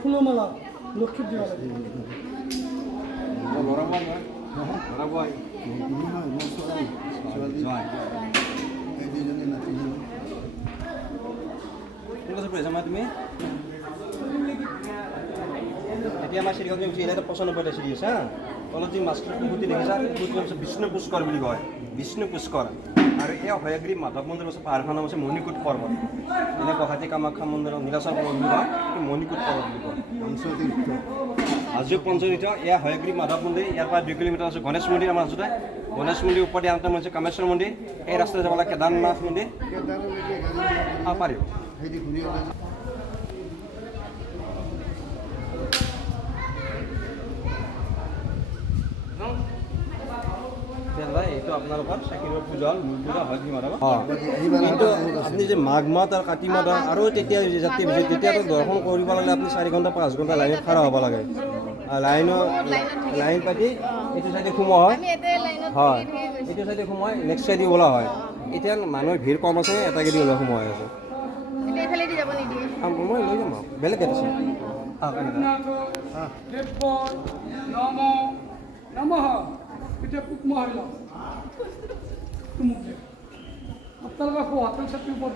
ফুলমালা লক্ষ্মী দেওয়া তুমি এতিয়া আমাৰ চিৰিখন উঠি আহিলে 95টা চিৰি আছে হা তলত যি মাছটো পুখুৰী দেখিছা পুখুৰীটো বিষ্ণু পুষ্কৰ বুলি কয় বিষ্ণু পুষ্কৰ আৰু এই হয়গ্ৰীৱ মাধৱ মন্দিৰ আছে পাহাৰখনৰ নাম আছে মণিকূট পৰ্বত এনে গুৱাহাটী কামাখ্যা মন্দিৰৰ নীলাচল পৰ্বত বুলি কয় মণিকূট পৰ্বত বুলি কয় আজিও পঞ্চতীৰ্থ এয়া হয়গ্ৰীৱ মাধৱ মন্দিৰ ইয়াৰ পৰা 2 কিলোমিটাৰ আছে গণেশ মন্দিৰ আমাৰ ওচৰতে গণেশ মন্দিৰ ওপৰতে আনটা মন্দিৰ কামেশ্বৰ মন্দিৰ এই ৰাস্তাতে যাব লাগে কেদাৰনাথ মন্দিৰ পাৰিব এইটো আপোনালোকৰ চাকিৰৰ পূজা মূৰ্তিটা হয় কিন্তু আপুনি যে মাঘ মাহ আৰু কাতি মাহ আৰু তেতিয়া যাতে তেতিয়াতো দৰ্শন কৰিব লাগিলে আপুনি 4 ঘণ্টা 5 ঘণ্টা লাইনত খাৰা হ'ব লাগে লাইন পাতি এইটো চাইডে সোমোৱা হয় হয় এইটো চাইডে সোমাই নেক্সট চাইডে ওলোৱা হয় এতিয়া মানুহৰ ভিৰ কম আছে এটাকে দি ওলোৱা সোমোৱাই আছে মই লৈ যাম বেলেগ গেট আছে এটা খুব মহিলা আপনারা হোটেল সাথে উপর